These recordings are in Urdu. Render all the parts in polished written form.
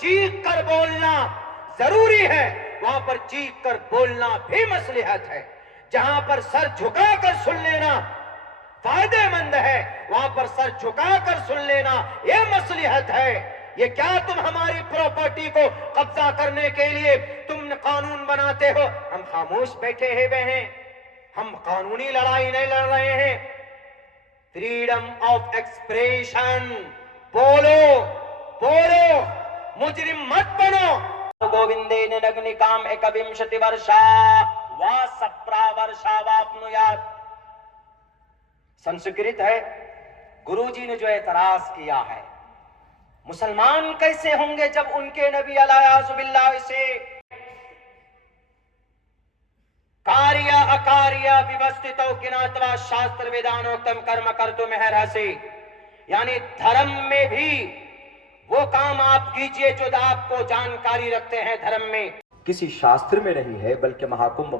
چیخ کر بولنا ضروری ہے وہاں پر چیخ کر بولنا بھی مصلحت ہے. جہاں پر سر جھکا کر سن لینا فائدے مند ہے وہاں پر سر جھکا کر سن لینا یہ مصلحت ہے. یہ کیا تم ہماری پراپرٹی کو قبضہ کرنے کے لیے تم قانون بناتے ہو؟ ہم خاموش بیٹھے ہوئے ہیں. ہم قانونی لڑائی نہیں لڑ رہے ہیں. Freedom of expression. بولو بولو, مجرم مت بنو. گووندین نگنکام ایکوینشتی ورشا وا سپرا ورشا واپنویات. سنسکرت ہے. گرو جی نے جو اعتراض کیا ہے مسلمان کیسے ہوں گے جب ان کے نبی علیہ باللہ سے کاریا اکاریا ویوستھتو کناتوا شاستر ویدانوکتم کرم کرتو مہرہسی. یعنی دھرم میں بھی وہ کام آپ کیجئے جو آپ کو جانکاری رکھتے ہیں دھرم میں. کسی شاستر میں نہیں ہے بلکہ مہاکمبھ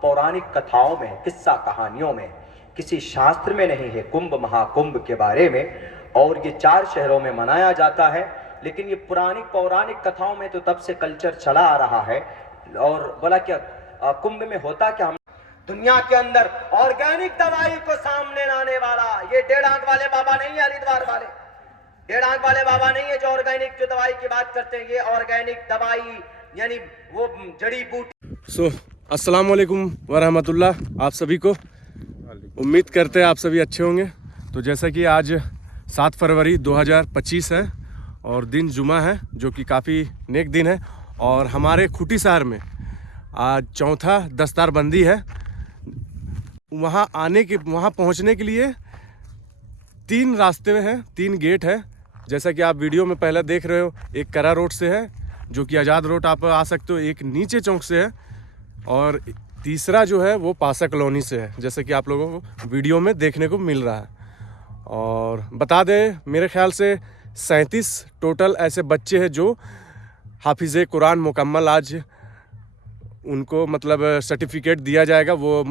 پورانک کتھاؤں میں قصہ کہانیوں میں. کسی شاستر میں نہیں ہے کمبھ مہاکمبھ کے بارے میں. اور یہ 4 شہروں میں منایا جاتا ہے لیکن یہ پورانک کتھاؤں میں تو تب سے کلچر چلا آ رہا ہے. اور بولا کیا کمبھ میں ہوتا کیا؟ دنیا کے اندر آرگینک دوائی کو سامنے لانے والا یہ 1.5 آنکھ والے بابا نہیں ہے. ہریدوار والے 1.5 آنکھ والے بابا نہیں ہے جو آرگینک جو دوائی کی بات کرتے ہیں. یہ آرگینک دوائی یعنی وہ جڑی بوٹی. السلام علیکم ورحمۃ اللہ. آپ سبھی کو امید کرتے ہیں آپ سبھی اچھے ہوں گے. تو جیسا کہ آج 7 فروری 2025 ہے اور دن جمعہ ہے جو کہ کافی نیک دن ہے. اور ہمارے کھوٹی شہر میں آج چوتھا دستار بندی ہے. وہاں پہنچنے کے لیے 3 راستے ہیں, 3 گیٹ ہے. جیسا کہ آپ ویڈیو میں پہلے دیکھ رہے ہو, ایک کرا روڈ سے ہے جو کہ آزاد روڈ آپ آ سکتے ہو, ایک نیچے چوک سے ہے اور تیسرا جو ہے وہ پاسا کالونی سے ہے جیسا کہ آپ لوگوں کو ویڈیو میں دیکھنے کو مل رہا ہے. اور بتا دیں میرے خیال سے 37 ٹوٹل ایسے بچے ہیں جو حافظ قرآن مکمل آج ان کو مطلب سرٹیفکیٹ دیا جائے گا. وہ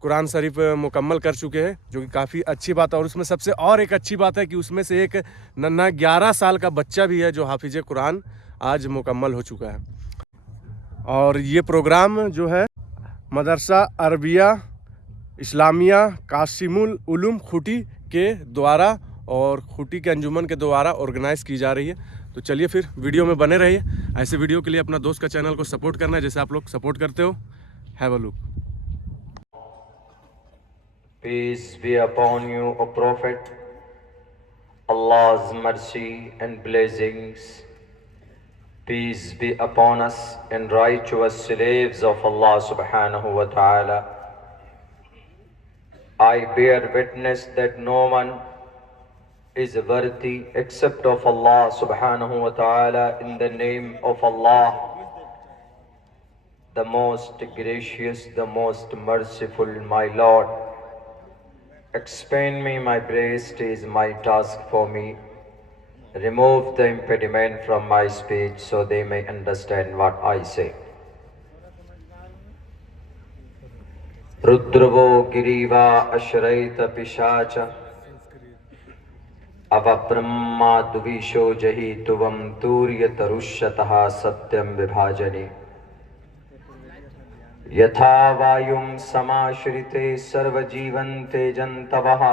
قرآن شریف مکمل کر چکے ہیں جو کہ کافی اچھی بات ہے. اور اس میں سب سے اور ایک اچھی بات ہے کہ اس میں سے ایک ننھا 11 سال کا بچہ بھی ہے جو حافظ قرآن آج مکمل ہو چکا ہے. اور یہ پروگرام جو ہے مدرسہ عربیہ اسلامیہ قاسم العلوم کھوٹی کے دوارا اور کھوٹی کے انجمن کے دوارا آرگنائز کی جا رہی ہے. تو چلیے پھر ویڈیو میں بنے رہیے. ایسے ویڈیو کے لیے اپنا دوست کا چینل کو سپورٹ کرنا ہے جیسے آپ لوگ سپورٹ کرتے ہو. Have a look. Peace be upon you, O Prophet. Allah's mercy and blessings. Peace be upon us and righteous slaves of Allah subhanahu wa ta'ala. I bear witness that no one is worthy except of Allah subhanahu wa ta'ala. In the name of Allah, the most gracious, the most merciful, my Lord, expand me my breast is my task for me. Remove the impediment from my speech so they may understand what I say. Rudravo giriva ashrayta pishacha ava brahma duvisho jahi tuvam turya tarushataha satyam vibhajani yatha vayum samashrite sarva jivante jantavaha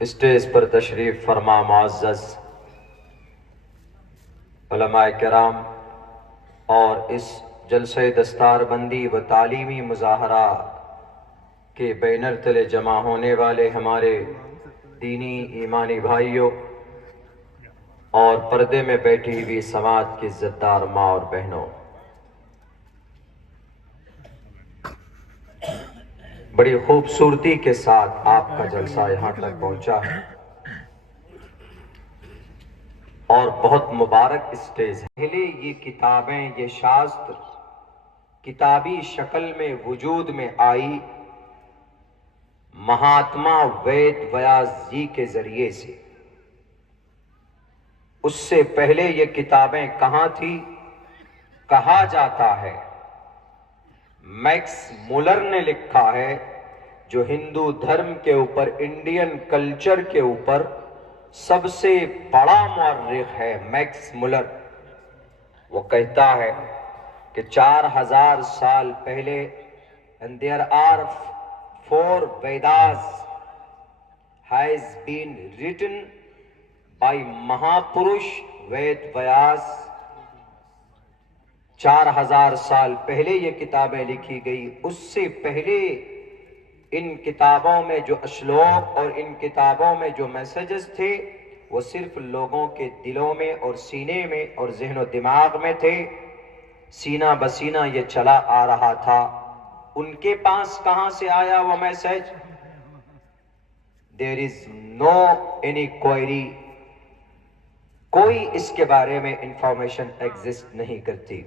stage پر تشریف فرما معزز علماء کرام اور اس جلسہ دستار بندی و تعلیمی مظاہرہ کے بینر تلے جمع ہونے والے ہمارے دینی ایمانی بھائیوں اور پردے میں بیٹھی ہوئی سماج کی عزت دار ماں اور بہنوں، بڑی خوبصورتی کے ساتھ آپ کا جلسہ یہاں تک پہنچا ہے اور بہت مبارک اسٹیج ہے. پہلے یہ کتابیں، یہ شاستر کتابی شکل میں وجود میں آئی مہاتما وید ویاس جی کے ذریعے سے. اس سے پہلے یہ کتابیں کہاں تھی؟ کہا جاتا ہے میکس مولر نے لکھا ہے، جو ہندو دھرم کے اوپر، انڈین کلچر کے اوپر سب سے بڑا مورخ ہے میکس مولر. وہ کہتا ہے کہ 4000 سال پہلے and there are 4 Vedas has been written by Mahapurush Ved Vyas. 4000 سال پہلے یہ کتابیں لکھی گئی. اس سے پہلے ان کتابوں میں جو اشلوک اور ان کتابوں میں جو میسیجز تھے وہ صرف لوگوں کے دلوں میں اور سینے میں اور ذہن و دماغ میں تھے. سینہ بسینہ یہ چلا آ رہا تھا. ان کے پاس کہاں سے آیا وہ message? There is no any query. کوئی اس کے بارے میں انفارمیشن ایگزسٹ نہیں کرتی.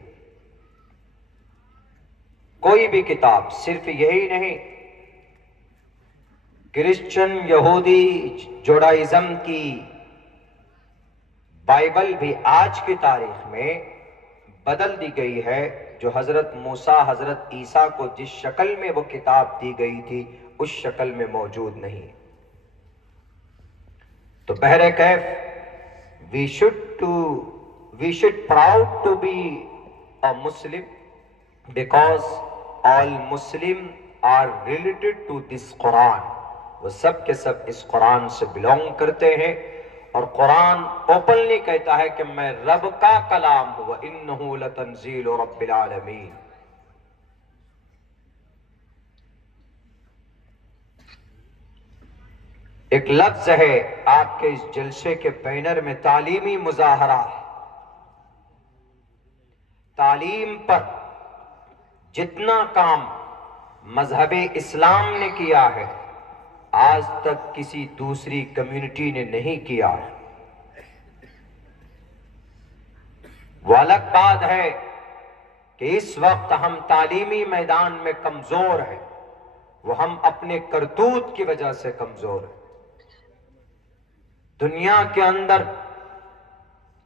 کوئی بھی کتاب، صرف یہی نہیں، کرسچن، یہودی، جوڈائزم کی بائبل بھی آج کی تاریخ میں بدل دی گئی ہے. جو حضرت موسیٰ، حضرت عیسیٰ کو جس شکل میں وہ کتاب دی گئی تھی اس شکل میں موجود نہیں. تو بہرکیف we should proud to be a Muslim because all Muslim are related to this Quran. وہ سب کے سب اس قرآن سے بلونگ کرتے ہیں اور قرآن اوپنلی کہتا ہے کہ میں رب کا کلام ہوں. وَإِنَّهُ لَتَنزِيلُ رَبِّ الْعَالَمِينَ. ایک لفظ ہے آپ کے اس جلسے کے بینر میں، تعلیمی مظاہرہ. تعلیم پر جتنا کام مذہب اسلام نے کیا ہے آج تک کسی دوسری کمیونٹی نے نہیں کیا ہے. وہ الگ بات ہے کہ اس وقت ہم تعلیمی میدان میں کمزور ہیں، وہ ہم اپنے کرتوت کی وجہ سے کمزور ہیں. دنیا کے اندر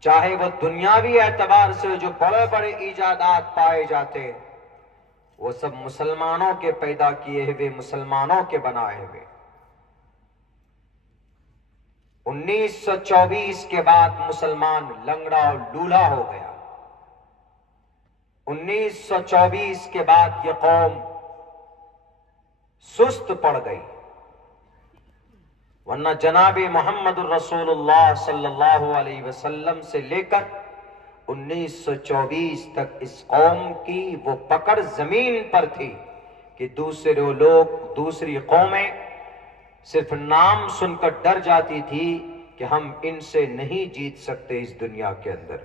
چاہے وہ دنیاوی اعتبار سے جو بڑے بڑے ایجادات پائے جاتے ہیں وہ سب مسلمانوں کے پیدا کیے ہوئے، مسلمانوں کے بنائے ہوئے. 1924 کے بعد مسلمان لنگڑا اور لولا ہو گیا. 1924 کے بعد یہ قوم سست پڑ گئی. ورنہ جناب محمد الرسول اللہ صلی اللہ علیہ وسلم سے لے کر 1924 تک اس قوم کی وہ پکڑ زمین پر تھی کہ دوسرے لوگ، دوسری قومیں صرف نام سن کر ڈر جاتی تھی کہ ہم ان سے نہیں جیت سکتے اس دنیا کے اندر.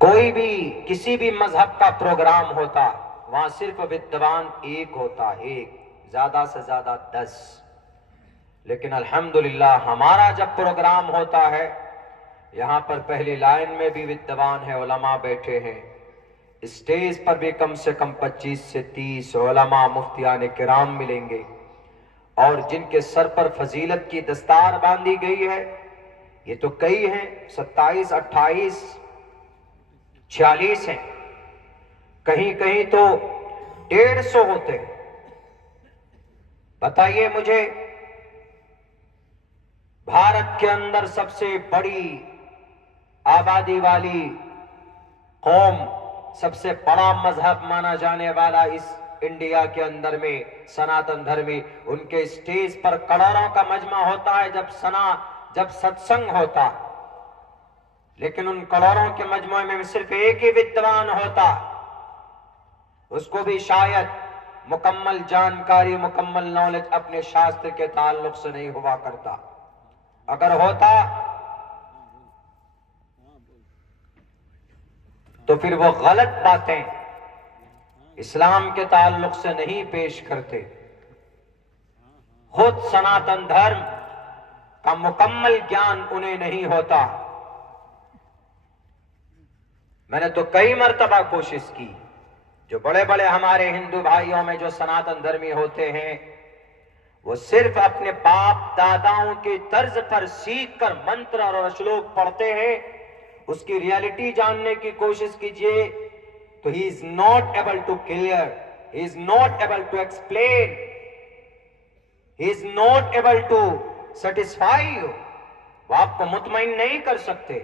کوئی بھی کسی بھی مذہب کا پروگرام ہوتا وہاں صرف ودوان ایک ہوتا، ایک، زیادہ سے زیادہ 10. لیکن الحمدللہ ہمارا جب پروگرام ہوتا ہے یہاں پر پہلی لائن میں بھی ودوان ہے، علماء بیٹھے ہیں. اسٹیج پر بھی کم سے کم 25 سے 30 علماء مفتیان کرام ملیں گے اور جن کے سر پر فضیلت کی دستار باندھی گئی ہے یہ تو کئی ہیں، 27، 28، 46 ہیں، کہیں کہیں تو 150 ہوتے ہیں. بتائیے مجھے بھارت کے اندر سب سے بڑی آبادی والی قوم، سب سے بڑا مذہب مانا جانے والا اس انڈیا کے اندر میں سناتن دھرمی، ان کے اسٹیج پر کروڑوں کا مجمع ہوتا ہے جب ستسنگ ہوتا، لیکن ان کروڑوں کے مجموعے میں صرف ایک ہی ودوان ہوتا. اس کو بھی شاید مکمل جانکاری، مکمل نالج اپنے شاستر کے تعلق سے نہیں ہوا کرتا. اگر ہوتا تو پھر وہ غلط باتیں اسلام کے تعلق سے نہیں پیش کرتے. خود سناتن دھرم کا مکمل گیان انہیں نہیں ہوتا. میں نے تو کئی مرتبہ کوشش کی. جو بڑے بڑے ہمارے ہندو بھائیوں میں جو سناتن دھرمی ہوتے ہیں وہ صرف اپنے باپ داداؤں کے طرز پر سیکھ کر منتر اور شلوک پڑھتے ہیں. اس کی ریالٹی جاننے کی کوشش کیجئے تو he is not able to clear, he is not able to explain, he is not able to satisfy you. وہ آپ کو مطمئن نہیں کر سکتے.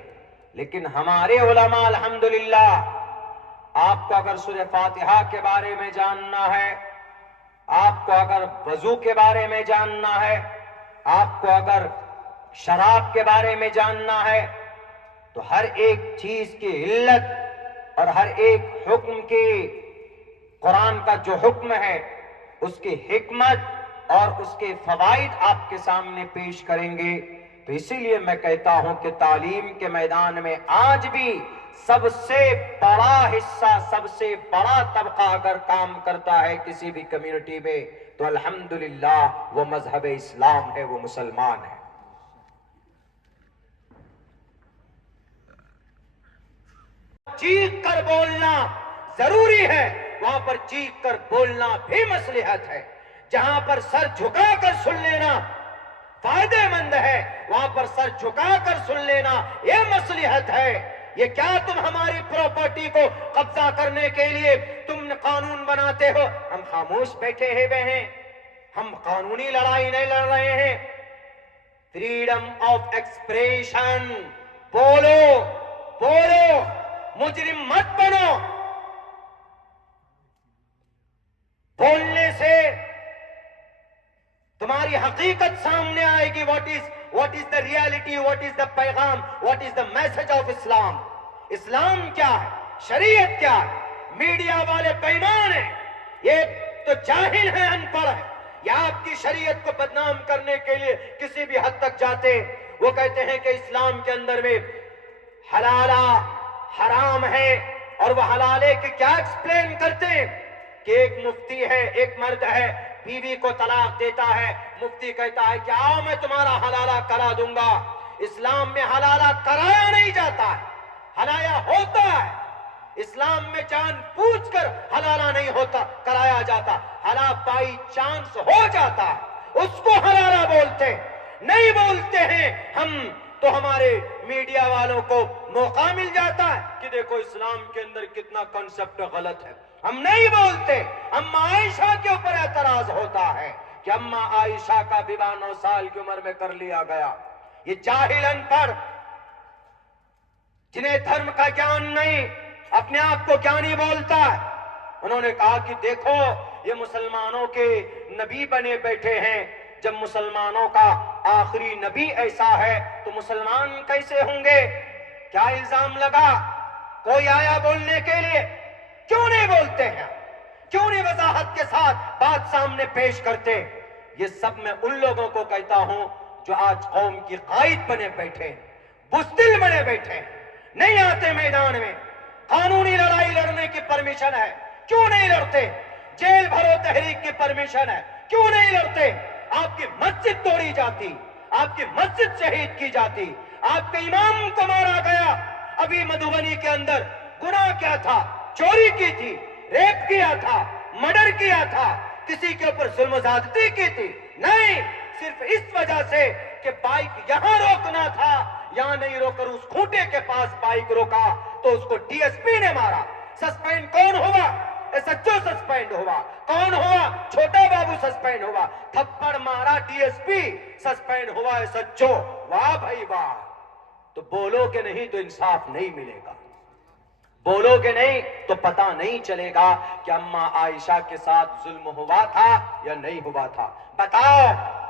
لیکن ہمارے علماء الحمدللہ آپ کو اگر سورہ فاتحہ کے بارے میں جاننا ہے, آپ کو اگر وضو کے بارے میں جاننا ہے, آپ کو اگر شراب کے بارے میں جاننا ہے, تو ہر ایک چیز کی علت اور ہر ایک حکم کی قرآن کا جو حکم ہے اس کی حکمت اور اس کے فوائد آپ کے سامنے پیش کریں گے. تو اسی لیے میں کہتا ہوں کہ تعلیم کے میدان میں آج بھی سب سے بڑا حصہ, سب سے بڑا طبقہ اگر کام کرتا ہے کسی بھی کمیونٹی میں تو الحمدللہ وہ مذہب اسلام ہے, وہ مسلمان ہے. چیخ کر بولنا ضروری ہے, وہاں پر چیخ کر بولنا بھی مصلحت ہے. جہاں پر سر جھکا کر سن لینا فائدے مند ہے, وہاں پر سر جھکا کر سن لینا یہ مصلحت ہے. یہ کیا تم ہماری پراپرٹی کو قبضہ کرنے کے لیے تم قانون بناتے ہو؟ ہم خاموش بیٹھے ہوئے ہیں, ہم قانونی لڑائی نہیں لڑ رہے ہیں. فریڈم آف ایکسپریشن, بولو بولو, مجرم مت بنو. بولنے سے تمہاری حقیقت سامنے آئے گی. what is the reality, what is the پیغام, what is the message of اسلام. اسلام کیا ہے, شریعت کیا ہے. میڈیا والے بےایمان ہیں, یہ تو جاہل ہیں, ان پڑھ ہیں. یا آپ کی شریعت کو بدنام کرنے کے لیے کسی بھی حد تک جاتے ہیں. وہ کہتے ہیں کہ اسلام کے اندر میں حلالہ حرام ہے, اور وہ حلالے کے کیا ایکسپلین کرتے ہیں کہ ایک مفتی ہے, ایک مرد ہے, بیوی کو طلاق دیتا ہے. مفتی کہتا ہے کہ آؤ میں تمہارا حلالہ کرا دوں گا. اسلام میں حلالہ کرایا نہیں جاتا ہے, حلایا ہوتا ہے. اسلام میں جان پوچھ کر حلالہ نہیں ہوتا کرایا جاتا, حلا بائی چانس ہو جاتا ہے, اس کو حلالہ بولتے نہیں بولتے ہیں ہم. تو ہمارے میڈیا والوں کو موقع مل جاتا ہے کہ دیکھو اسلام کے اندر کتنا کنسپٹ غلط ہے. ہم نہیں بولتے. اما عائشہ کے اوپر اعتراض ہوتا ہے کہ اما عائشہ کا بیوہ 9 سال کی عمر میں کر لیا گیا. یہ جاہل ان پڑھ جنہیں دھرم کا گیان نہیں, اپنے آپ کو گیانی بولتا ہے, انہوں نے کہا کہ دیکھو یہ مسلمانوں کے نبی بنے بیٹھے ہیں. جب مسلمانوں کا آخری نبی ایسا ہے تو مسلمان کیسے ہوں گے؟ کیا الزام لگا؟ کوئی آیا بولنے کے لیے؟ کیوں نہیں بولتے ہیں؟ کیوں نہیں وضاحت کے ساتھ بات سامنے پیش کرتے؟ یہ سب میں ان لوگوں کو کہتا ہوں جو آج قوم کی قائد بنے بیٹھے, بزدل بنے بیٹھے, نہیں آتے میدان میں. قانونی لڑائی لڑنے کی پرمیشن ہے, کیوں نہیں لڑتے؟ جیل بھرو تحریک کی پرمیشن ہے, کیوں نہیں لڑتے؟ آپ کی مسجد توڑی جاتی, آپ کی مسجد شہید کی جاتی, آپ کے امام کو مارا گیا. ابھی مدھوبنی کے اندر گناہ کیا تھا؟ چوری کی تھی, ریپ کیا تھا, مرڈر کیا تھا, کسی کے اوپر ظلم و زیادتی کی تھی. نہیں, صرف اس وجہ سے کہ بائک یہاں روکنا تھا, یہاں نہیں روک کر اس کھوٹے کے پاس بائک روکا تو اس کو ڈی ایس پی نے مارا. سسپینڈ کون ہوا؟ ایس ایچ او سسپینڈ ہوا. کون ہوا؟ چھوٹا بابو سسپینڈ ہوا. تھپڑ مارا ڈی ایس پی, سسپینڈ ہوا ایس ایچ او. واہ بھائی واہ. تو بولو کہ نہیں تو انصاف نہیں ملے گا, بولو کہ نہیں تو پتہ نہیں چلے گا کہ اما عائشہ کے ساتھ ظلم ہوا تھا یا نہیں ہوا تھا. بتاؤ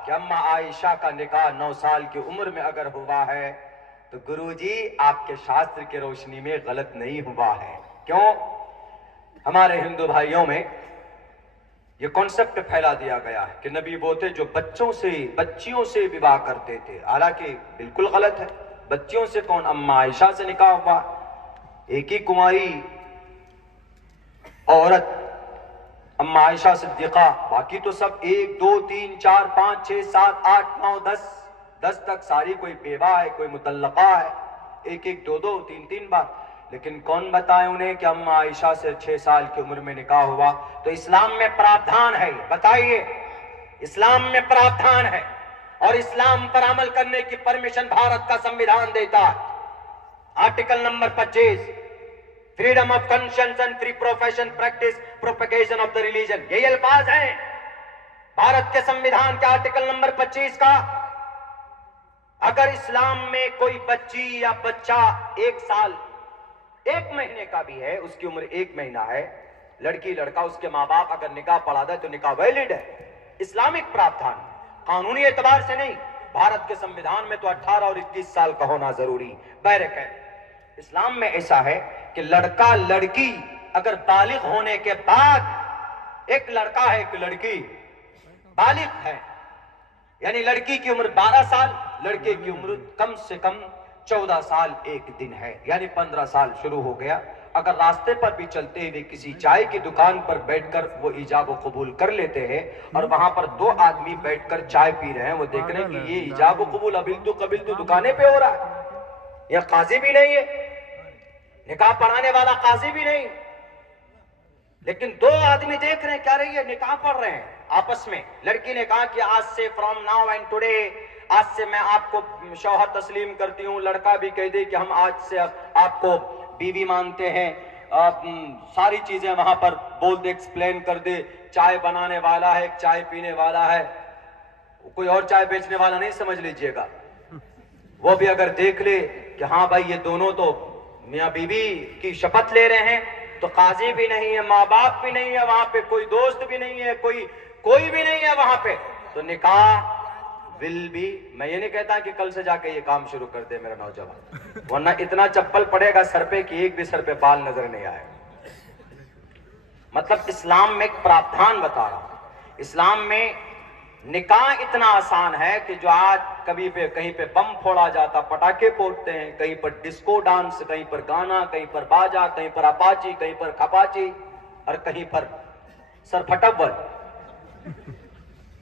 کہ اما عائشہ کا نکاح 9 سال کی عمر میں اگر ہوا ہے تو گرو جی آپ کے شاستر کی روشنی میں غلط نہیں ہوا ہے. کیوں؟ ہمارے ہندو بھائیوں میں یہ کانسیپٹ پھیلا دیا گیا ہے کہ نبی وہ تھے جو بچیوں سے وواہ کرتے تھے. حالانکہ بالکل غلط ہے. بچیوں سے کون؟ اما عائشہ سے نکاح ہوا. ایک ہی کماری عورت اما عائشہ صدیقہ، باقی تو سب 1 2 3 4 5 6 7 8 9 10 تک ساری کوئی بیوہ ہے، کوئی مطلقہ ہے، 1 1 2 2 3 3 بار. لیکن کون بتائے انہیں کہ اما عائشہ سے 6 سال کی عمر میں نکاح ہوا؟ تو اسلام میں پراودھان ہے، بتائیے اسلام میں پراودھان ہے، اور اسلام پر عمل کرنے کی پرمیشن بھارت کا سمویدھان دیتا ہے. Article number 25، freedom of conscience and free profession practice propagation of the religion, یہی الفاظ ہیں بھارت کے سمویدھان کے آرٹیکل نمبر 25 کا. اگر اسلام میں کوئی بچی یا بچہ 1 سال 1 مہینے کا بھی ہے، اس کی عمر 1 مہینہ ہے، لڑکی لڑکا، اس کے ماں باپ اگر نکاح پڑھا دے تو نکاح ویلڈ ہے. اسلامک پراودھان، قانونی اعتبار سے نہیں. بھارت کے سمویدھان میں تو 18 اور 21 سال کا ہونا ضروری. بہرکیف اسلام میں ایسا ہے کہ لڑکا لڑکی اگر بالغ ہونے کے بعد، ایک لڑکا ہے ایک لڑکی بالغ ہے، یعنی لڑکی کی عمر 12 سال، لڑکے کی عمر کم سے کم 14 سال 1 دن ہے، یعنی 15 سال شروع ہو گیا. اگر راستے پر بھی چلتے ہوئے کسی چائے کی دکان پر بیٹھ کر وہ ایجاب و قبول کر لیتے ہیں، اور وہاں پر 2 آدمی بیٹھ کر چائے پی رہے ہیں، وہ دیکھ رہے ہیں کہ یہ ایجاب و قبول قبل تو دکانیں پہ ہو رہا ہے، یہ قاضی بھی نہیں ہے، نکاح پڑھانے والا قاضی بھی نہیں، لیکن 2 آدمی دیکھ رہے ہیں کیا رہی ہے، نکاح پڑھ رہے ہیں آپس میں. لڑکی نے کہا کہ آج سے فرام ناؤ اینڈ ٹوڈے، آج سے میں آپ کو شوہر تسلیم کرتی ہوں. لڑکا بھی کہہ دے کہ ہم آج سے آپ کو بیوی مانتے ہیں. ساری چیزیں وہاں پر بول دے، ایکسپلین کر دے. چائے بنانے والا ہے، چائے پینے والا ہے، کوئی اور چائے بیچنے والا نہیں سمجھ لیجئے گا. وہ بھی اگر دیکھ لے کہ ہاں بھائی یہ دونوں تو میاں بیوی کی شپت لے رہے ہیں، تو قاضی بھی نہیں ہے، ماں باپ بھی نہیں ہے وہاں پہ، کوئی دوست بھی نہیں ہے، کوئی بھی نہیں ہے وہاں پہ، تو نکاح ول بھی. میں یہ نہیں کہتا کہ کل سے جا کے یہ کام شروع کر دے میرا نوجوان، ورنہ اتنا چپل پڑے گا سر پہ کہ ایک بھی سر پہ بال نظر نہیں آئے. مطلب اسلام میں ایک پراودھان بتا رہا ہوں. اسلام میں نکاح اتنا آسان ہے کہ جو آج کبھی پہ کہیں پہ بم پھوڑا جاتا، پٹاخے پھوڑتے ہیں، کہیں پر ڈسکو ڈانس، کہیں پر گانا، کہیں پر باجا، کہیں پر اپاچی، کہیں پر کھپاچی، اور کہیں پر سر پھٹبل.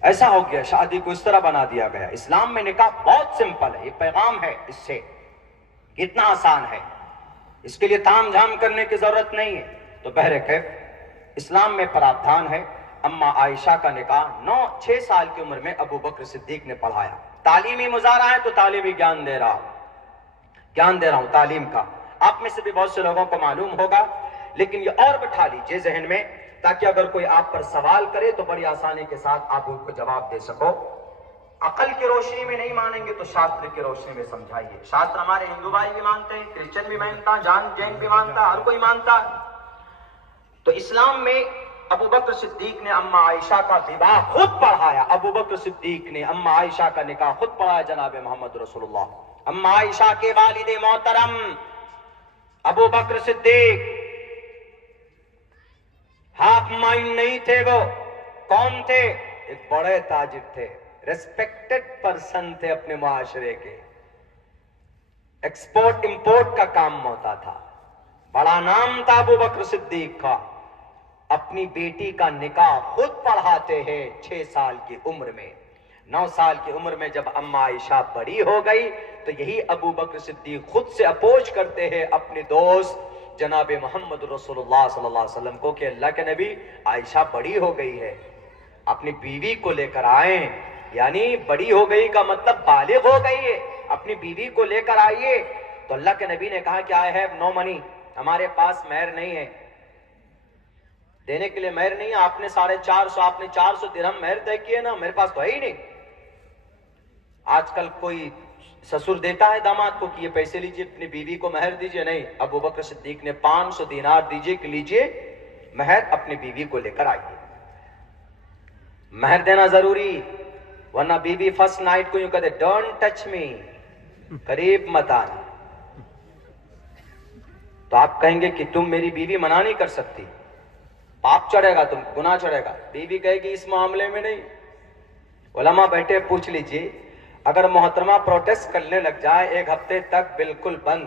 ایسا ہو گیا، شادی کو اس طرح بنا دیا گیا. اسلام میں نکاح بہت سمپل ہے، یہ پیغام ہے اس سے، اتنا آسان ہے، اس کے لیے تام جھام کرنے کی ضرورت نہیں ہے. تو بہرکیف اسلام میں پراودھان ہے. اما عائشہ کا نکاح 6 سال کی عمر میں ابو بکر صدیق نے پڑھایا. تعلیمی مظاہرہ ہے تو تعلیمی گیان دے رہا ہوں تعلیم کا. آپ میں سے بھی بہت سے لوگوں کو معلوم ہوگا، لیکن یہ اور بٹھا لیجئے ذہن میں، تاکہ اگر کوئی آپ پر سوال کرے تو بڑی آسانی کے ساتھ آپ ان کو جواب دے سکو. عقل کی روشنی میں نہیں مانیں گے تو شاستر کی روشنی میں سمجھائیے. شاستر ہمارے ہندو بھائی بھی مانتے ہیں، کرسچن بھی مانتا، جین بھی مانتا، ہر کوئی مانتا. تو اسلام میں ابو بکر صدیق نے اما عائشہ کا نکاح خود پڑھایا. ابو بکر صدیق نے اما عائشہ کا نکاح خود پڑھایا جناب محمد رسول اللہ. اما عائشہ کے والد محترم ابو بکر صدیق ہاف مائنڈ نہیں تھے. وہ کون تھے؟ ایک بڑے تاجر تھے، ریسپیکٹڈ پرسن تھے اپنے معاشرے کے. ایکسپورٹ امپورٹ کا کام ہوتا تھا، بڑا نام تھا ابو بکر صدیق کا. اپنی بیٹی کا نکاح خود پڑھاتے ہیں 6 سال کی عمر میں. 9 سال کی عمر میں جب اما عائشہ بڑی ہو گئی تو یہی ابو بکر صدیق خود سے اپروچ کرتے ہیں اپنے دوست جناب محمد رسول اللہ صلی اللہ علیہ وسلم کو کہ اللہ کے نبی، عائشہ بڑی ہو گئی ہے، اپنی بیوی کو لے کر آئیں. یعنی بڑی ہو گئی کا مطلب بالغ ہو گئی ہے، اپنی بیوی کو لے کر آئیے. تو اللہ کے نبی نے کہا کہ آئی ہیو نو منی، ہمارے پاس مہر نہیں ہے، دینے کے لیے مہر نہیں ہے. آپ نے 450، آپ نے 400 درہم مہر طے کیے نا، میرے پاس تو ہے ہی نہیں. آج کل کوئی سسر دیتا ہے داماد کو کہ یہ پیسے لیجئے اپنی بیوی کو مہر دیجئے، نہیں. ابو بکر صدیق نے 500 دینار دیجئے کہ لیجئے مہر، اپنی بیوی کو لے کر آئیے. مہر دینا ضروری، ورنہ بیوی فرسٹ نائٹ کو یوں کہتے ڈونٹ ٹچ می، قریب مت آنا. تو آپ کہیں گے کہ تم میری بیوی منع نہیں کر سکتی، پاپ چڑھے گا، تم گناہ چڑھے گا. بیوی کہے گی اس معاملے میں نہیں. علماء بیٹھے پوچھ لیجئے، اگر محترمہ پروٹیسٹ کرنے لگ جائے 1 ہفتے تک بالکل بند،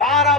12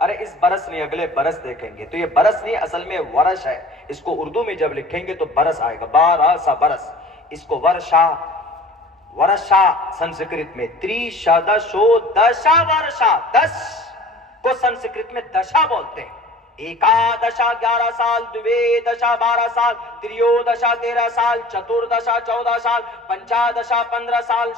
ارے اس برس نہیں اگلے برس دیکھیں گے. تو یہ برس نہیں اصل میں ورش ہے. اس کو اردو میں جب لکھیں گے تو برس آئے گا, 12 برس. اس کو ورشا سنسکرت میں تریشدشو دشا ورشا, 10 کو سنسکرت میں دشا بولتے ہیں. ایکادشا 11 سال, دویدشا 12 سال, تریودشا 13 سال, چتردشا 14 سال, پنچادشا 15 سال,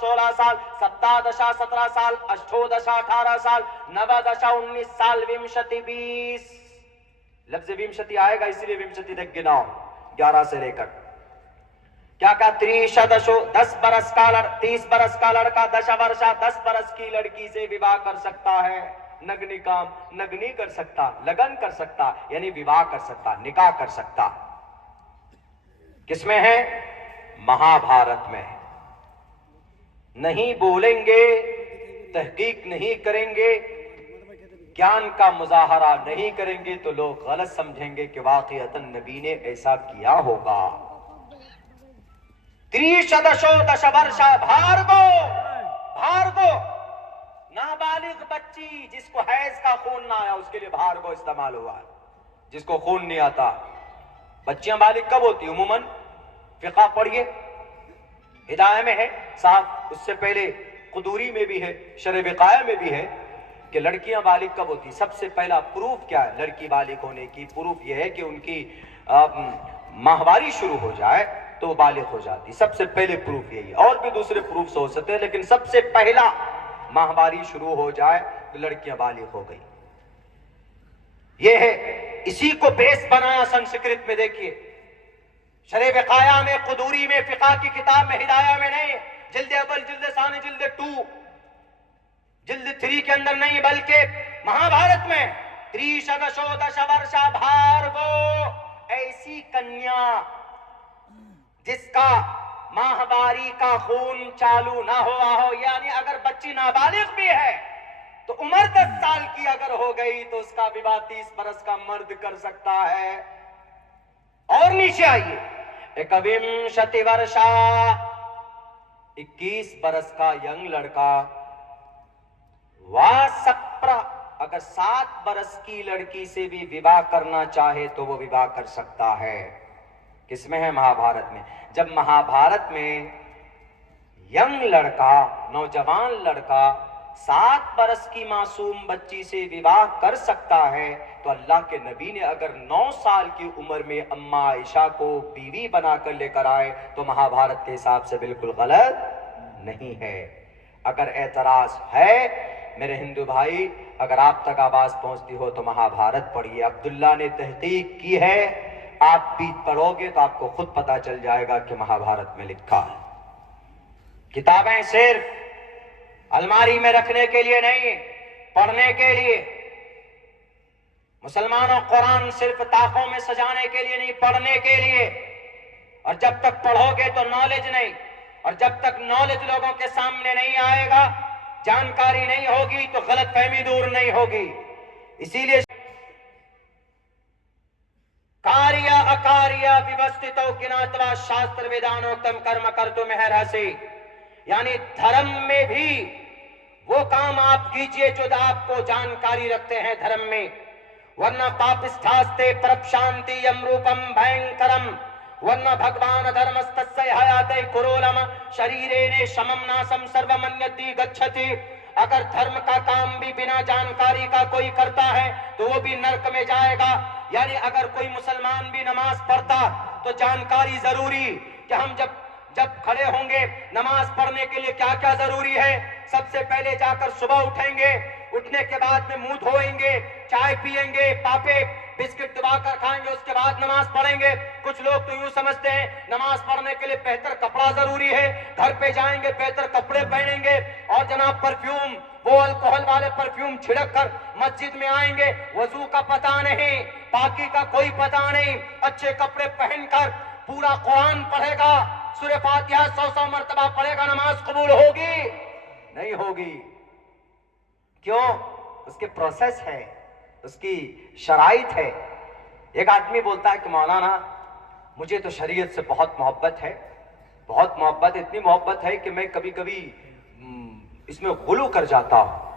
16 سال, سپتادشا 17 سال, اشٹودشا 18 سال, نودشا 19 سال, ومشتی 20. لفظ ومشتی آئے گا اسی لیے ومشتی تک گناؤ 11 سے لے کر کیا کہا, تریشدشو 10 برس کا 30 برس کا لڑکا, دشا ورشا 10 برس کی لڑکی سے وواہ کر سکتا ہے. نگنی کام نگنی کر سکتا, لگن کر سکتا, یعنی وواہ کر سکتا, نکاح کر سکتا. کس میں ہے؟ مہابھارت میں. نہیں بولیں گے, تحقیق نہیں کریں گے, گیان کا مظاہرہ نہیں کریں گے تو لوگ غلط سمجھیں گے کہ واقعتاً نبی نے ایسا کیا ہوگا. تریشدشو دش ورشا بھارگو نابالغ بچی جس کو حیض کا خون نہ آیا اس کے لیے بھارگو استعمال ہوا ہے. جس کو خون نہیں آتا. بچیاں بالغ کب ہوتی؟ عموماً فقہ پڑھیے, ہدایہ میں ہے صاحب, اس سے پہلے قدوری میں بھی ہے, شرح وقایہ میں بھی ہے کہ لڑکیاں بالغ کب ہوتی. سب سے پہلا پروف کیا ہے لڑکی بالغ ہونے کی؟ پروف یہ ہے کہ ان کی ماہواری شروع ہو جائے تو وہ بالغ ہو جاتی. سب سے پہلے پروف یہی ہے, اور بھی دوسرے پروفز ہو سکتے ہیں لیکن سب سے پہلا ماہواری شروع ہو جائے تو لڑکیاں بالغ ہو گئی. یہ ہے, اسی کو بیس بنایا سنسکرت میں. دیکھیے شرح وقایہ میں, قدوری میں, فقہ کی کتاب میں, ہدایہ میں نہیں, جلد اول, جلد ثانی, جلد 2, جلد 3 کے اندر نہیں, بلکہ مہابھارت میں تریشدشو دش ورشا بھارگو, ایسی کنیا جس کا ماہواری کا خون چالو نہ ہوا ہو, یعنی اگر بچی نابالغ بھی ہے تو عمر 10 سال کی اگر ہو گئی تو اس کا وواہ 30 برس کا مرد کر سکتا ہے. اور نیچے آئیے, ایکومشتی ورشا 21 برس کا ینگ لڑکا, واسپرا اگر 7 برس کی لڑکی سے بھی وواہ کرنا چاہے تو وہ وواہ کر سکتا ہے. کس میں ہے؟ مہابھارت میں. جب مہابھارت میں ینگ لڑکا, نوجوان لڑکا 7 برس کی معصوم بچی سے وواہ کر سکتا ہے تو اللہ کے نبی نے اگر 9 سال کی عمر میں اماں عائشہ کو بیوی بنا کر لے کر آئے تو مہابھارت کے حساب سے بالکل غلط نہیں ہے. اگر اعتراض ہے میرے ہندو بھائی, اگر آپ تک آواز پہنچتی ہو تو مہابھارت پڑھیے. عبداللہ نے تحقیق کی ہے, آپ بھی پڑھو گے تو آپ کو خود پتا چل جائے گا کہ مہابھارت میں لکھا ہے. کتابیں صرف الماری میں رکھنے کے لیے نہیں, پڑھنے کے لیے. مسلمانوں قرآن صرف طاقوں میں سجانے کے لیے نہیں, پڑھنے کے لیے. اور جب تک پڑھو گے تو نالج نہیں, اور جب تک نالج لوگوں کے سامنے نہیں آئے گا, جانکاری نہیں ہوگی تو غلط فہمی دور نہیں ہوگی. اسی لیے کاریہ اکاریہ ویوستھتو گناتوا شاستر ویدانوکتم کرم کرتو مہرہسی, یعنی دھرم میں بھی وہ کام آپ کیجئے جو آپ کو جانکاری رکھتے ہیں دھرم میں. ورنہ پاپستھاستے پرپشانتی یم روپم بھینکرم, ورنہ بھگوان دھرمستسیہ حیاتے کرولم شریرینے شمم ناسم سرومنیتی گچھتی. اگر دھرم کا کام بھی بنا جانکاری کا کوئی کرتا ہے تو وہ بھی نرک میں جائے گا. یعنی اگر کوئی مسلمان بھی نماز پڑھتا تو جانکاری ضروری کہ ہم جب کھڑے ہوں گے نماز پڑھنے کے لیے کیا کیا ضروری ہے. سب سے پہلے جا کر صبح اٹھیں گے, اٹھنے کے بعد میں منہ دھوئیں گے, چائے پیئیں گے, پاپے بسکٹ دبا کر کھائیں گے, اس کے بعد نماز پڑھیں گے. کچھ لوگ تو یوں سمجھتے ہیں نماز پڑھنے کے لیے بہتر کپڑا ضروری ہے, گھر پہ جائیں گے بہتر کپڑے پہنیں گے, اور جناب پرفیوم, وہ الکوہل والے پرفیوم چھڑک کر مسجد میں آئیں گے. وضو کا پتہ نہیں, پاکی کا کوئی پتہ نہیں, اچھے کپڑے پہن کر پورا قرآن پڑھے گا, سورہ فاتحہ 100 مرتبہ پڑھے گا, نماز قبول ہوگی؟ نہیں ہوگی. کیوں؟ اس کے پروسیس ہے, اس کی شرائط ہے. ایک آدمی بولتا ہے کہ مولانا مجھے تو شریعت سے بہت محبت ہے, بہت محبت, اتنی محبت ہے کہ میں کبھی کبھی اس میں غلو کر جاتا ہوں.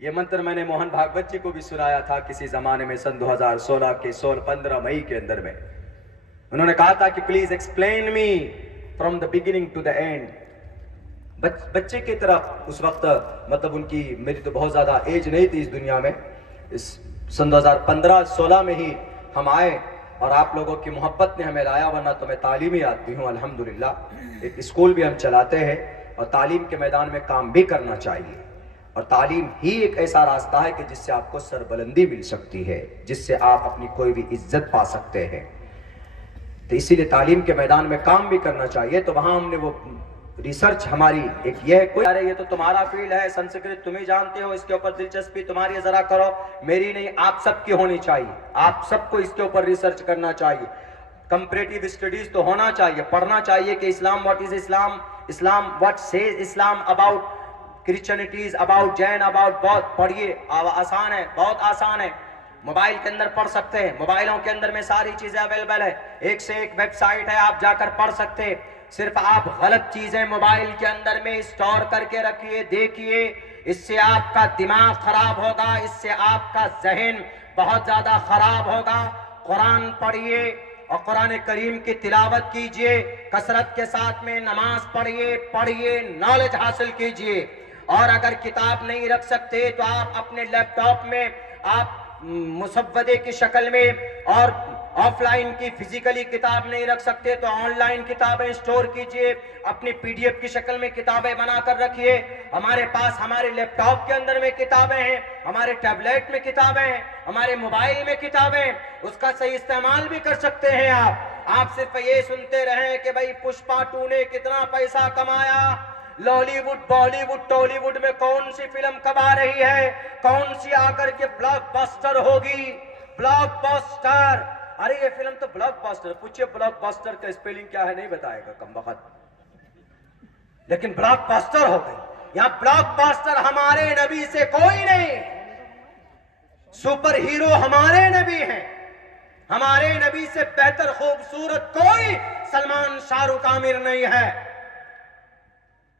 یہ منتر میں نے موہن بھاگوت جی کو بھی سنایا تھا کسی زمانے میں سن 2016 کے 15 مئی کے اندر میں. انہوں نے کہا تھا کہ please explain me from the beginning to the end. بچے کی طرح اس وقت مطلب ان کی میری تو بہت زیادہ ایج نہیں تھی اس دنیا میں. اس سن 2015-16 میں ہی ہم آئے اور آپ لوگوں کی محبت نے ہمیں لایا, ورنہ تو میں تعلیمی آدمی ہوں الحمدللہ. ایک اسکول بھی ہم چلاتے ہیں اور تعلیم کے میدان میں کام بھی کرنا چاہیے, اور تعلیم ہی ایک ایسا راستہ ہے کہ جس سے آپ کو سربلندی مل سکتی ہے, جس سے آپ اپنی کوئی بھی عزت پا سکتے ہیں. تو اسی لیے تعلیم کے میدان میں کام بھی کرنا چاہیے. تو وہاں ہم نے وہ ریسرچ ہماری ایک یہ ہے, کوئی یہ تو تمہارا فیلڈ ہے, سنسکرت تم ہی جانتے ہو, اس کے اوپر دلچسپی تمہاری ذرا کرو, میری نہیں, آپ سب کی ہونی چاہیے. آپ سب کو اس کے اوپر ریسرچ کرنا چاہیے. کمپریٹیو اسٹڈیز تو ہونا چاہیے, پڑھنا چاہیے کہ Islam what is Islam, Islam what says Islam about Christianities, about Jain, about بہت پڑھیے. آسان ہے, بہت آسان ہے. موبائل کے اندر پڑھ سکتے ہیں, موبائلوں کے اندر میں ساری چیزیں اویلیبل ہے, ایک سے ایک ویب سائٹ ہے, آپ جا کر پڑھ سکتے ہیں. صرف آپ غلط چیزیں موبائل کے اندر میں اسٹور کر کے رکھیے, دیکھیے, اس سے آپ کا دماغ خراب ہوگا, اس سے آپ کا ذہن بہت زیادہ خراب ہوگا. قرآن پڑھیے اور قرآن کریم کی تلاوت کیجئے, کثرت کے ساتھ میں نماز پڑھیے, نالج حاصل کیجئے. اور اگر کتاب نہیں رکھ سکتے تو آپ اپنے لیپ ٹاپ میں آپ مسودے کی شکل میں, اور آف لائن کی فزیکلی کتاب نہیں رکھ سکتے تو آن لائن کتابیں اسٹور کیجئے, اپنی پی ڈی ایف کی شکل میں کتابیں بنا کر رکھیے. ہمارے پاس ہمارے لیپ ٹاپ کے اندر میں کتابیں ہیں, ہمارے ٹیبلیٹ میں کتابیں ہیں, ہمارے موبائل میں کتابیں, اس کا صحیح استعمال بھی کر سکتے ہیں. آپ صرف یہ سنتے رہیں کہ بھائی پشپا 2 نے کتنا پیسہ کمایا, Lollywood, Bollywood, Tollywood میں کون سی فلم کب آ رہی ہے, کون سی آ کر کے بلاک باسٹر ہوگی, بلاک باسٹر. ارے یہ فلم تو بلاک باسٹر, پوچھئے بلاک باسٹر کا اسپیلنگ کیا ہے, نہیں بتائے گا کم وقت, لیکن بلاک باسٹر ہو گئی. یہاں بلاک باسٹر ہمارے نبی سے کوئی نہیں, سپر ہیرو ہمارے نبی ہیں. ہمارے نبی سے بہتر خوبصورت کوئی سلمان, شاہ رخ, عامر نہیں ہے.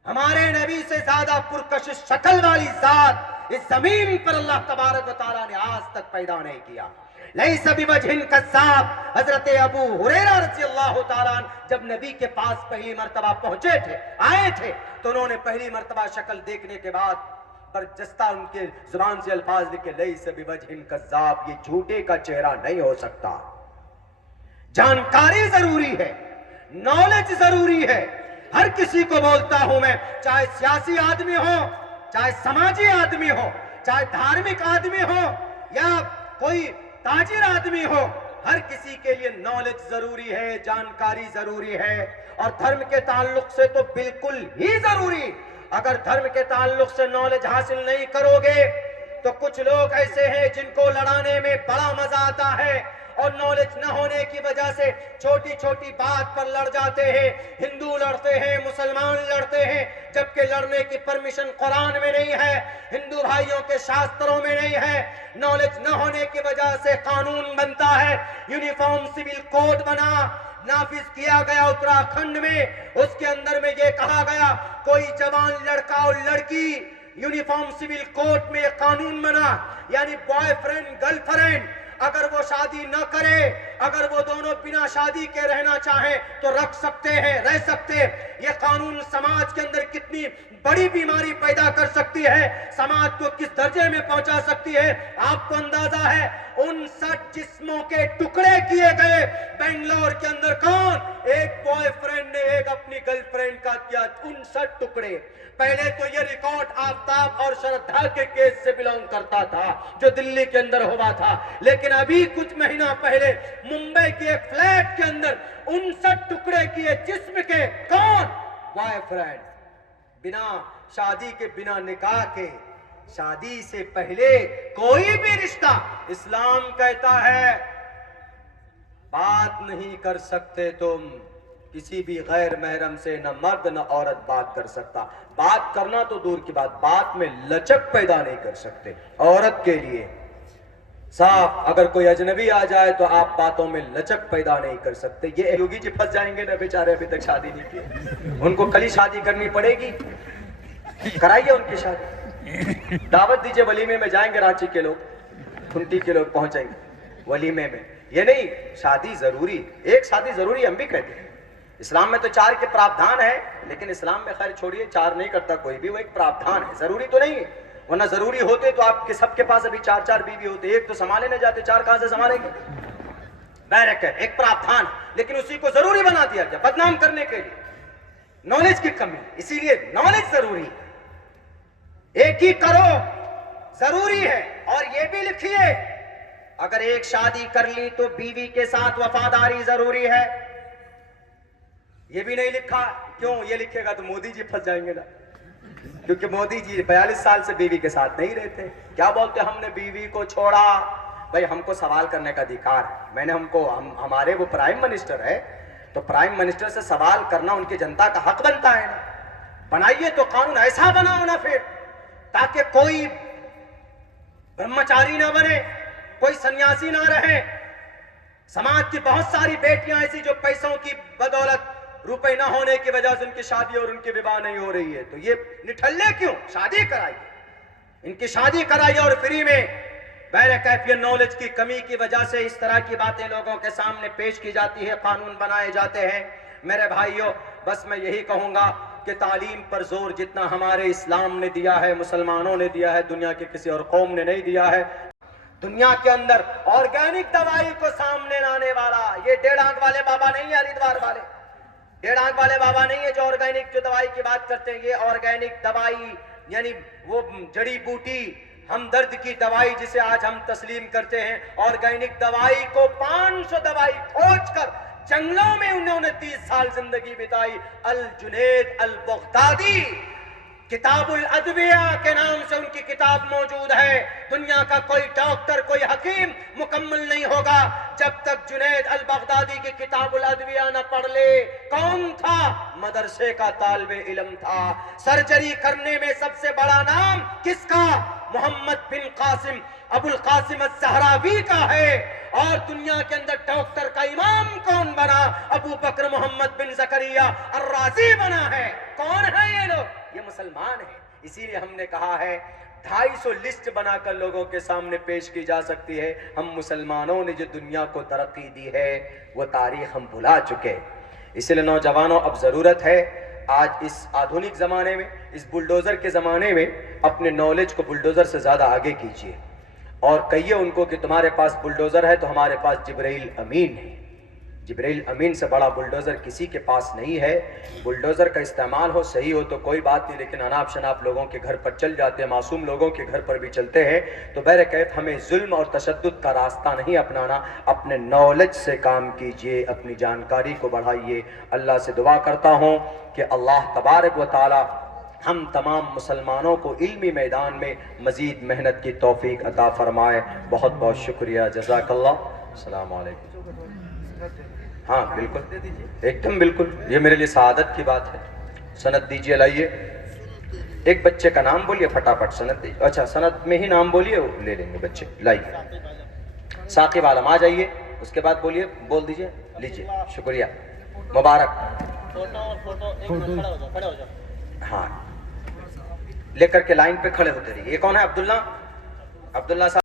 ہمارے نبی سے زیادہ پرکشش شکل والی ذات اس زمین پر اللہ تبارک و تعالیٰ نے آج تک پیدا نہیں کیا. لیس بوجہ کذاب. حضرت ابو ہریرہ رضی اللہ تعالیٰ جب نبی کے پاس پہلی مرتبہ پہنچے تھے, آئے تھے, تو انہوں نے پہلی مرتبہ شکل دیکھنے کے بعد برجستہ ان کے زبان سے الفاظ لکھے, لیس بوجہ کذاب, یہ جھوٹے کا چہرہ نہیں ہو سکتا. جانکاری ضروری ہے, نالج ضروری ہے. ہر کسی کو بولتا ہوں میں, چاہے سیاسی آدمی ہو, چاہے سماجی آدمی ہو, چاہے دھارمک آدمی ہو, یا کوئی تاجر آدمی ہو, ہر کسی کے لیے نالج ضروری ہے, جانکاری ضروری ہے. اور دھرم کے تعلق سے تو بالکل ہی ضروری. اگر دھرم کے تعلق سے نالج حاصل نہیں کرو گے تو کچھ لوگ ایسے ہیں جن کو لڑانے میں بڑا مزہ آتا ہے, اور نالج نہ ہونے کی وجہ سے چھوٹی چھوٹی بات پر لڑ جاتے ہیں. ہندو لڑتے ہیں, مسلمان لڑتے ہیں, جبکہ لڑنے کی پرمیشن قرآن میں نہیں ہے, ہندو بھائیوں کے شاستروں میں نہیں ہے. نالج نہ ہونے کی وجہ سے قانون بنتا ہے, یونیفارم سول کوڈ بنا, نافذ کیا گیا اتراکھنڈ میں. اس کے اندر میں یہ کہا گیا کوئی جوان لڑکا اور لڑکی, یونیفارم سول کوڈ میں یہ قانون بنا, یعنی بوائے فرینڈ گرل فرینڈ اگر وہ شادی نہ کرے, اگر وہ دونوں بنا شادی کے رہنا چاہیں تو رکھ سکتے ہیں, رہ سکتے. یہ قانون سماج کے اندر کتنی بڑی بیماری پیدا کر سکتی ہے, سماج کو کس درجے میں پہنچا سکتی ہے, آپ کو اندازہ ہے. 59 جسموں کے ٹکڑے کیے گئے بنگلور کے اندر. کون؟ ایک بوائے فرینڈ نے ایک اپنی گرل فرینڈ کا کیا 59 ٹکڑے. پہلے تو یہ ریکارڈ آفتاب اور شردھا کے کیس سے بلانگ کرتا تھا جو دلی کے اندر ہوا تھا, لیکن ابھی کچھ مہینہ پہلے ممبئی کے ایک فلیٹ کے اندر 59 ٹکڑے کیے جسم کے. کون؟ Boy friend. بنا شادی کے, بنا نکاح کے, شادی سے پہلے کوئی بھی رشتہ اسلام کہتا ہے بات نہیں کر سکتے تم کسی بھی غیر محرم سے, نہ مرد نہ عورت بات کر سکتا. بات کرنا تو دور کی بات, بات میں لچک پیدا نہیں کر سکتے. عورت کے لیے صاف, اگر کوئی اجنبی آ جائے تو آپ باتوں میں لچک پیدا نہیں کر سکتے. یہ یوگی جی پھنس جائیں گے نا بیچارے, ابھی تک شادی نہیں کی, ان کو کل ہی شادی کرنی پڑے گی. کرائیے ان کی شادی, دعوت دیجیے ولیمے میں, جائیں گے رانچی کے لوگ, کھنٹی کے لوگ پہنچیں گے ولیمے میں. یہ نہیں, شادی ضروری, ایک شادی ضروری, ہم بھی کہتے ہیں. اسلام میں تو 4 کے پراودھان ہے, لیکن اسلام میں خیر چھوڑیے 4 نہیں کرتا کوئی بھی, وہ ایک پراودھان ہے, ضروری تو نہیں ہے. ورنہ ضروری ہوتے تو آپ کے سب کے پاس ابھی 4 بیوی ہوتے, ایک تو سنبھالے نہ جاتے, 4 کہاں سے سنبھالیں گے؟ بیرک ہے, ایک پراودھان, لیکن اسی کو ضروری بنا دیا گیا بدنام کرنے کے لیے. نالج کی کمی, اسی لیے نالج ضروری ہے. ایک ہی کرو ضروری ہے. اور یہ بھی لکھیے, اگر ایک شادی کر لی تو بیوی کے ساتھ وفاداری ضروری ہے. یہ بھی نہیں لکھا, کیوں؟ یہ لکھے گا تو مودی جی پھنس جائیں گے نا, کیونکہ مودی جی 42 سال سے بیوی کے ساتھ نہیں رہتے. کیا بولتے, ہم نے بیوی کو چھوڑا. بھائی ہم کو سوال کرنے کا ادھیکار ہے. میں نے ہمارے وہ پرائم منسٹر ہے, تو پرائم منسٹر سے سوال کرنا ان کی جنتا کا حق بنتا ہے نا. بنائیے تو قانون ایسا بناؤ نا پھر, تاکہ کوئی برہمچاری نہ بنے, کوئی سنیاسی نہ رہے. سماج کی بہت ساری بیٹیاں ایسی جو پیسوں کی بدولت, روپے نہ ہونے کی وجہ سے ان کی شادی اور ان کی وواہ نہیں ہو رہی ہے. تو یہ نٹھلے کیوں؟ شادی کرائیے, ان کی شادی کرائیے. اور فری میں بہر کیفیت نالج کی کمی کی وجہ سے اس طرح کی باتیں لوگوں کے سامنے پیش کی جاتی ہے, قانون بنائے جاتے ہیں. میرے بھائیوں, بس میں یہی کہوں گا کہ تعلیم پر زور جتنا ہمارے اسلام نے دیا ہے, مسلمانوں نے دیا ہے, دنیا کے کسی اور قوم نے نہیں دیا ہے. دنیا کے اندر آرگینک دوائی کو سامنے لانے والا یہ 1.5 آنکھ والے بابا نہیں ہے, ہریدوار والے 1.5 آنکھ والے بابا نہیں ہے جو آرگینک جو دوائی کی بات کرتے ہیں. یہ آرگینک دوائی یعنی وہ جڑی بوٹی ہمدرد کی دوائی جسے آج ہم تسلیم کرتے ہیں, آرگینک دوائی کو 500 دوائی کھوج کر جنگلوں میں انہوں نے 30 سال زندگی بتائی. الجنید البغدادی کتاب الادویہ کے نام سے ان کی کتاب موجود ہے. دنیا کا کوئی ڈاکٹر, کوئی حکیم مکمل نہیں ہوگا جب تک جنید البغدادی کی کتاب الادویہ نہ پڑھ لے. کون تھا؟ مدرسے کا طالب علم تھا. سرجری کرنے میں سب سے بڑا نام کس کا؟ محمد بن قاسم ابو القاسم الزہراوی کا ہے. اور دنیا کے اندر ڈاکٹر کا امام کون بنا؟ ابو بکر محمد بن زکریا الرازی بنا ہے. کون ہے یہ لوگ؟ یہ مسلمان ہیں. اسی لیے ہم نے کہا ہے 250 لسٹ بنا کر لوگوں کے سامنے پیش کی جا سکتی ہے. ہم مسلمانوں نے جو دنیا کو ترقی دی ہے وہ تاریخ ہم بھلا چکے. اس لیے نوجوانوں, اب ضرورت ہے آج اس آدھونک زمانے میں, اس بلڈوزر کے زمانے میں, اپنے نالج کو بلڈوزر سے زیادہ آگے کیجیے اور کہیے ان کو کہ تمہارے پاس بلڈوزر ہے تو ہمارے پاس جبرائیل امین ہے. جبرائیل امین سے بڑا بلڈوزر کسی کے پاس نہیں ہے. بلڈوزر کا استعمال ہو, صحیح ہو تو کوئی بات نہیں, لیکن اناپ شناپ لوگوں کے گھر پر چل جاتے ہیں, معصوم لوگوں کے گھر پر بھی چلتے ہیں. تو بہرکیف ہمیں ظلم اور تشدد کا راستہ نہیں اپنانا, اپنے نالج سے کام کیجئے, اپنی جانکاری کو بڑھائیے. اللہ سے دعا کرتا ہوں کہ اللہ تبارک و تعالی ہم تمام مسلمانوں کو علمی میدان میں مزید محنت کی توفیق عطا فرمائے. بہت بہت شکریہ, جزاک اللہ. السلام علیکم. ہاں بالکل, ایک دم بالکل, یہ میرے لیے سعادت کی بات ہے. سند دیجیے, لائیے. ایک بچے کا نام بولیے پھٹافٹ, سند دیجیے. اچھا سند میں ہی نام بولیے, لے لیں گے بچے. لائیے ثاقب عالم آ جائیے, اس کے بعد بولیے, بول دیجیے, لیجیے. شکریہ, مبارک. ہاں لے کر کے لائن پہ کھڑے ہوتے رہیے. یہ کون ہے؟ عبداللہ صاحب.